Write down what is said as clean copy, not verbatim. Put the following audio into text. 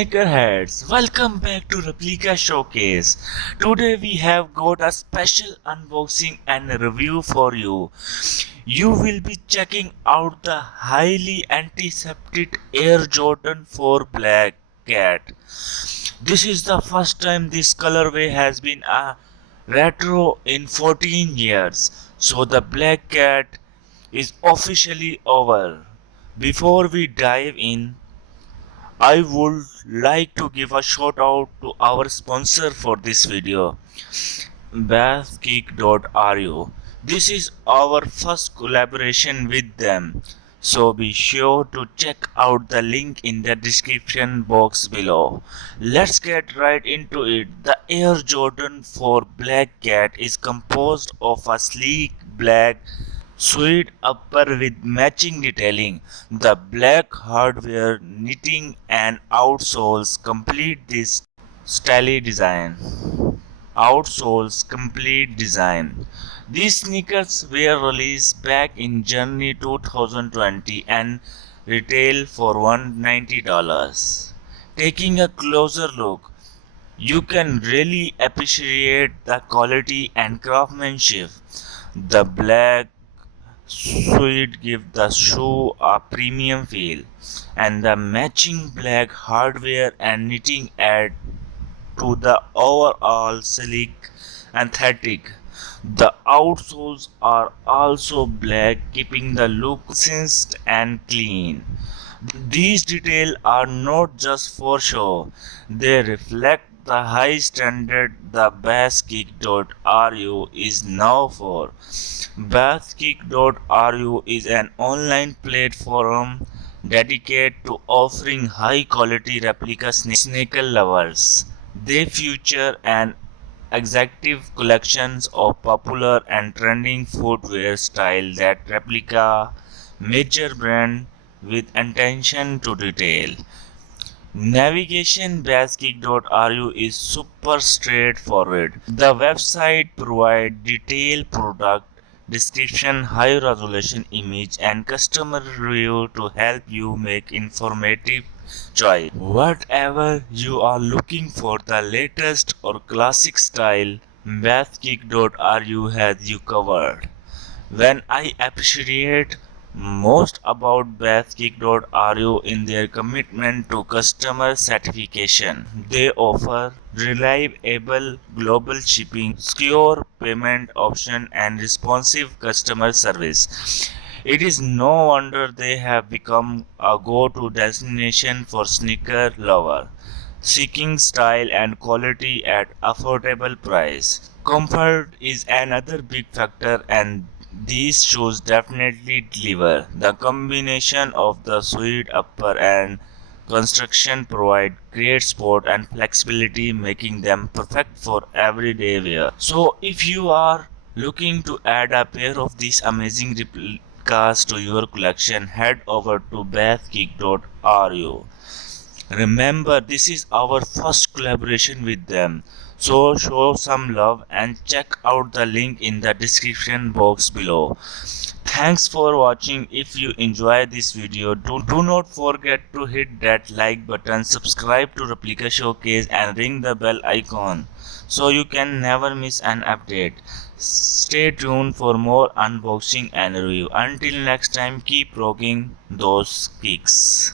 Sneakerheads, welcome back to Replica Showcase. Today we have got a special unboxing and review for you. You will be checking out the highly anticipated Air Jordan 4 Black Cat. This is the first time this colorway has been a retro in 14 years, so the Black Cat is officially over. Before we dive in, I would like to give a shout out to our sponsor for this video, bathkick.ru. This is our first collaboration with them, so be sure to check out the link in the description box below. Let's get right into it. The Air Jordan 4 Black Cat is composed of a sleek black suede upper with matching detailing. The black hardware, knitting and outsoles complete this stylish design. These sneakers were released back in January 2020 and retail for $190. Taking a closer look, you can really appreciate the quality and craftsmanship. The black suede gives the shoe a premium feel, and the matching black hardware and knitting add to the overall sleek aesthetic. The outsoles are also black, keeping the look cinched and clean. These details are not just for show, they reflect the high standard the bathkick.ru is now for. Bathkick.ru is an online platform dedicated to offering high quality replica sneaker lovers. They feature an executive collections of popular and trending footwear style that replica major brand with attention to detail. Navigation bathkick.ru is super straightforward. The website provides detailed product description, high resolution image and customer review to help you make informative choice. Whatever you are looking for the latest or classic style, bathkick.ru has you covered. When I appreciate most about bathkick.ru in their commitment to customer satisfaction. They offer reliable global shipping, secure payment option and responsive customer service. It is no wonder they have become a go-to destination for sneaker lover seeking style and quality at affordable price. Comfort is another big factor and these shoes definitely deliver. The combination of the suede upper and construction provide great support and flexibility, making them perfect for everyday wear. So if you are looking to add a pair of these amazing replicas to your collection, head over to bathkick.ru. Remember, this is our first collaboration with them, so show some love and check out the link in the description box below. Thanks for watching. If you enjoy this video, do not forget to hit that like button, subscribe to Replica Showcase and ring the bell icon so you can never miss an update. Stay tuned for more unboxing and review. Until next time, keep rocking those kicks.